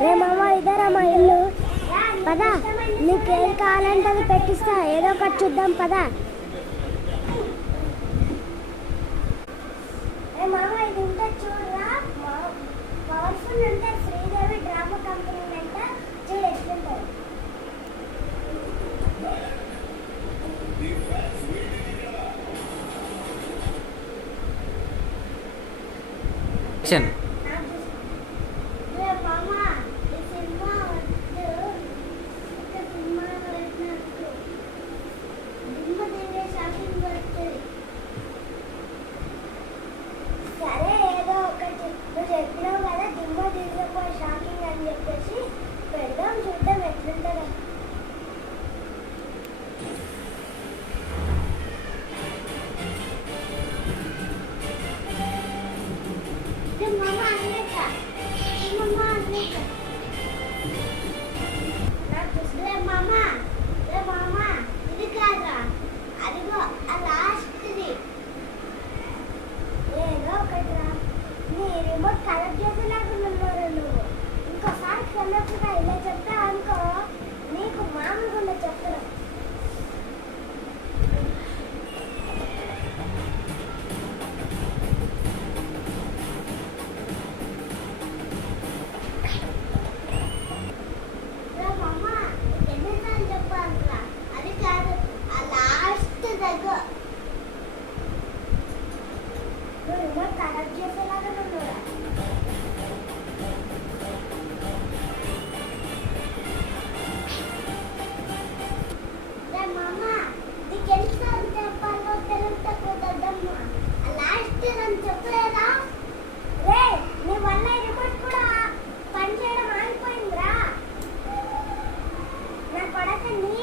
రే మామ ఇదేరా మా ఇల్లు పదా, నీకు ఏది కావాలంటే అది పెట్టిస్తా, ఏదో ఒకటి చూద్దాం పదా. రే మామ ఇది ఉంటే చూడరా, పవర్ఫుల్ ఉంటే శ్రీదేవి డ్రామా కంపెనీ అంట, చూడు ఎట్లుంటుంది. సరే ఏదో ఒకటి నువ్వు చెప్పినావు కదా, దిమ్మ దిగిపోయి షాకింగ్ అని చెప్పేసి పెడదాం, చూద్దాం ఎట్లుంటుందో. ఇది కాదురా, అదిగో ఆ లాస్ట్ది ఏదో ఒకటిరా. నీ రిమోట్ కలెక్ట్ చేసేలాగా ఉన్నారు నువ్వు. ఇంకోసారి కొన్నట్టుగా ఇలా చెప్తా అనుకో, నీకు మామూలుగా చెప్తాను. కరెక్ట్ చేసేలాగా ఉన్నారా? మామ నీకు ఎన్నిసార్లు చెప్పాలో తెలుగుదమ్మా, లాస్ట్ అని చెప్పలేదా? రే నీ వల్ల రిమోట్ కూడా పనిచేయడం ఆగిపోయిందిరా. నా కొడక నీ